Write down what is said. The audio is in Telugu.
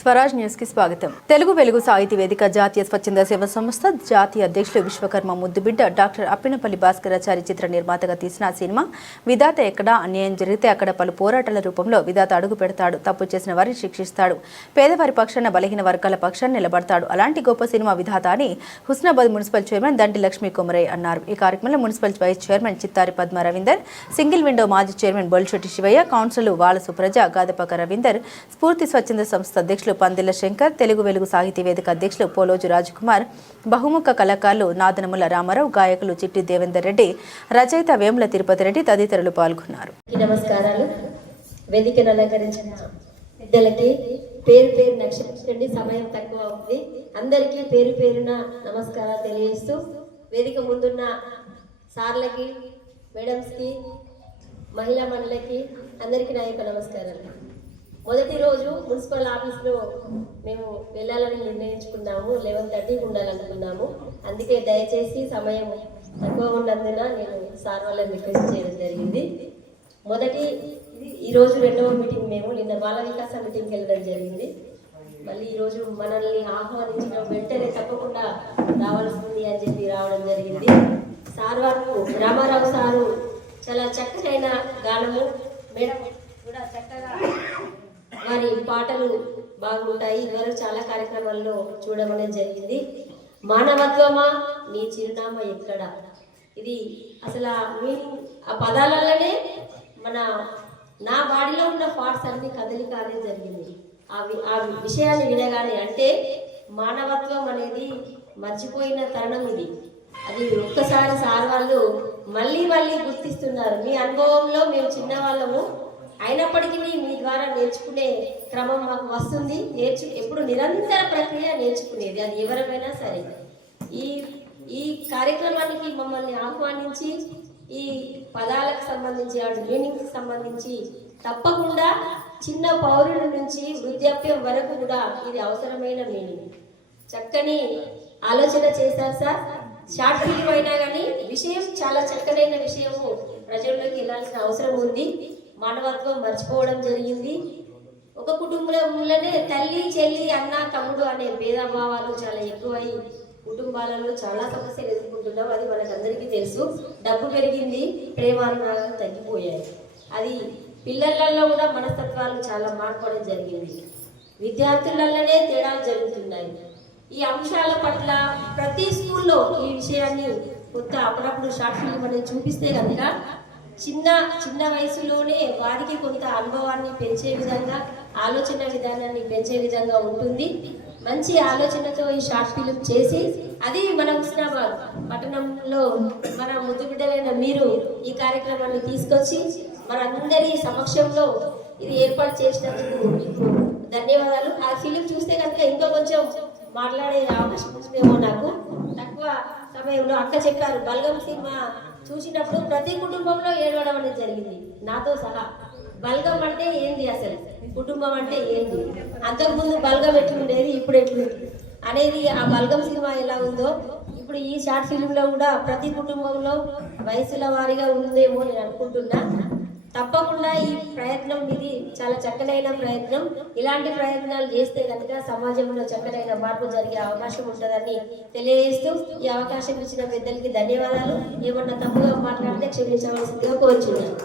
స్వరాజ్ న్యూస్ కి స్వాగతం. తెలుగు వెలుగు సాహితీ వేదిక జాతీయ స్వచ్ఛంద సేవ సంస్థ జాతీయ అధ్యక్షులు విశ్వకర్మ ముద్దుబిడ్డ డాక్టర్ అప్పినపల్లి భాస్కరాచారి చిత్ర నిర్మాతగా తీసిన సినిమా విధాత ఎక్కడ అన్యాయం జరిగితే అక్కడ పలు పోరాటాల రూపంలో విధాత అడుగు పెడతాడు. తప్పు చేసిన వారిని శిక్షిస్తాడు. పేదవారి పక్షాన బలహీన వర్గాల పక్షాన్ని నిలబడతాడు. అలాంటి గొప్ప సినిమా విధాత అని హుస్నాబాద్ మున్సిపల్ చైర్మన్ దండి లక్ష్మీ కుమరయ్య అన్నారు. ఈ కార్యక్రమంలో municipal vice chairman Chittari Padma Ravinder, single window మాజీ చైర్మన్ బొల్శెట్టి శివయ్య, కౌన్సిలర్ వాల సుప్రజ, గాదపక రవీందర్, స్ఫూర్తి స్వచ్ఛంద సంస్థ అధ్యక్షులు పందిల శంకర్, తెలుగు వెలుగు సాహితీ వేదిక అధ్యక్షులు పోలోజు రాజకుమార్, బహుముఖ కళాకారులు నాదనముల రామారావు, గాయకులు చిట్టి దేవేందర్ రెడ్డి, రచయిత వేముల తిరుపతి రెడ్డి తదితరులు పాల్గొన్నారు. నమస్కారాలు. వేదికను అలంకరించిన పెద్దలకి పేరు పేరు నక్షత్రండి. సమయం తక్కువ ఉంది. అందరికీ పేరు పేరున నమస్కారాలు తెలియజేస్తూ వేదిక ముందున్న సార్లకి, మేడమ్స్కి, మహిళా మండలికి అందరికీ నా యొక్క నమస్కారాలు. మొదటి రోజు మున్సిపల్ ఆఫీస్లో మేము వెళ్ళాలని నిర్ణయించుకున్నాము. 11:30 ఉండాలనుకున్నాము. అందుకే దయచేసి సమయం తక్కువ ఉన్నందున నేను సార్ వాళ్ళని రిక్వెస్ట్ చేయడం జరిగింది. ఈరోజు రెండవ మీటింగ్. మేము నిన్న బాల వికాస మీటింగ్కి వెళ్ళడం జరిగింది. మళ్ళీ ఈరోజు మనల్ని ఆహ్వానించిన వెంటనే తప్పకుండా రావాల్సింది అని చెప్పి రావడం జరిగింది. సార్ వారు రామారావు సారు చాలా చక్కనైన గానము, మేడం కూడా చక్కగా వారి పాటలు బాగుంటాయి. ఇదివరకు చాలా కార్యక్రమాల్లో చూడడం జరిగింది. మానవత్వమా నీ చిరునామా ఎక్కడ, ఇది అసలు ఆ పదాలలోనే నా బాడీలో ఉన్న పార్ట్స్ అన్ని కదలిక అనేది జరిగింది. ఆ విషయాన్ని వినగానే, అంటే మానవత్వం అనేది మర్చిపోయిన తరుణం ఇది. అది ఒక్కసారి సార్ వాళ్ళు మళ్ళీ గుర్తిస్తున్నారు. మీ అనుభవంలో మేము చిన్నవాళ్ళము అయినప్పటికీ మీ ద్వారా నేర్చుకునే క్రమం మాకు వస్తుంది. ఎప్పుడు నిరంతర ప్రక్రియ నేర్చుకునేది, అది ఎవరైనా సరే. ఈ కార్యక్రమానికి మమ్మల్ని ఆహ్వానించి ఈ పదాలకు సంబంధించి, ఆ మీనింగ్కి సంబంధించి తప్పకుండా చిన్న పౌరుల నుంచి వృద్ధాప్యం వరకు కూడా ఇది అవసరమైన మీనింగ్. చక్కని ఆలోచన చేశారు సార్. షార్ట్ ఫిల్మ్ అయినా కానీ విషయం చాలా చక్కనైన విషయము ప్రజల్లోకి వెళ్ళాల్సిన అవసరం ఉంది. మానవత్వం మర్చిపోవడం జరిగింది. ఒక కుటుంబంలోనే తల్లి, చెల్లి, అన్న, తమ్ముడు అనే భేదభావాలు చాలా ఎక్కువై కుటుంబాలలో చాలా సమస్యలు ఎదుర్కొంటున్నాం. అది మనకందరికీ తెలుసు. డబ్బు పెరిగింది, ప్రేమానురాగాలు తగ్గిపోయాయి. అది పిల్లలలో కూడా మనస్తత్వాలు చాలా మార్పడం జరిగింది. విద్యార్థులలోనే తేడాలు జరుగుతున్నాయి. ఈ అంశాల పట్ల ప్రతి స్కూల్లో ఈ విషయాన్ని కొత్త అప్పుడప్పుడు షార్ట్ ఫిల్మ్ అనేది చూపిస్తే కనుక చిన్న వయసులోనే వారికి కొంత అనుభవాన్ని పెంచే విధంగా, ఆలోచన విధానాన్ని పెంచే విధంగా ఉంటుంది. మంచి ఆలోచనతో ఈ షార్ట్ ఫిల్మ్ చేసి అది మన హుస్నాబాద్ పట్టణంలో మన ముద్దు బిడ్డలైన మీరు ఈ కార్యక్రమాన్ని తీసుకొచ్చి మనందరి సమక్షంలో ఇది ఏర్పాటు చేసినందుకు మీకు ధన్యవాదాలు. ఆ ఫిలిం చూస్తే కనుక ఇంకా కొంచెం మాట్లాడే అవకాశం ఉంటుందేమో. నాకు తక్కువ సమయంలో అక్క చెప్పారు, బల్గం సినిమా చూసినప్పుడు ప్రతి కుటుంబంలో ఏడవడం అనేది జరిగింది, నాతో సహా. బల్గం అంటే ఏంది, అసలు కుటుంబం అంటే ఏంది, అంతకుముందు బల్గం ఎట్లుండేది, ఇప్పుడు ఎట్లుంది అనేది, ఆ బల్గం సినిమా ఎలా ఉందో ఇప్పుడు ఈ షార్ట్ ఫిల్మ్లో కూడా ప్రతి కుటుంబంలో వయసుల వారీగా ఉందేమో నేను అనుకుంటున్నా. తప్పకుండా ఈ ప్రయత్నం ఇది చాలా చక్కనైన ప్రయత్నం. ఇలాంటి ప్రయత్నాలు చేస్తే కనుక సమాజంలో చక్కనైన మార్పు జరిగే అవకాశం ఉంటుందని తెలియజేస్తూ ఈ అవకాశం ఇచ్చిన పెద్దలకి ధన్యవాదాలు. ఏమన్నా తప్పుగా మాట్లాడితే క్షమించవలసిందిగా కోరుచున్నాను.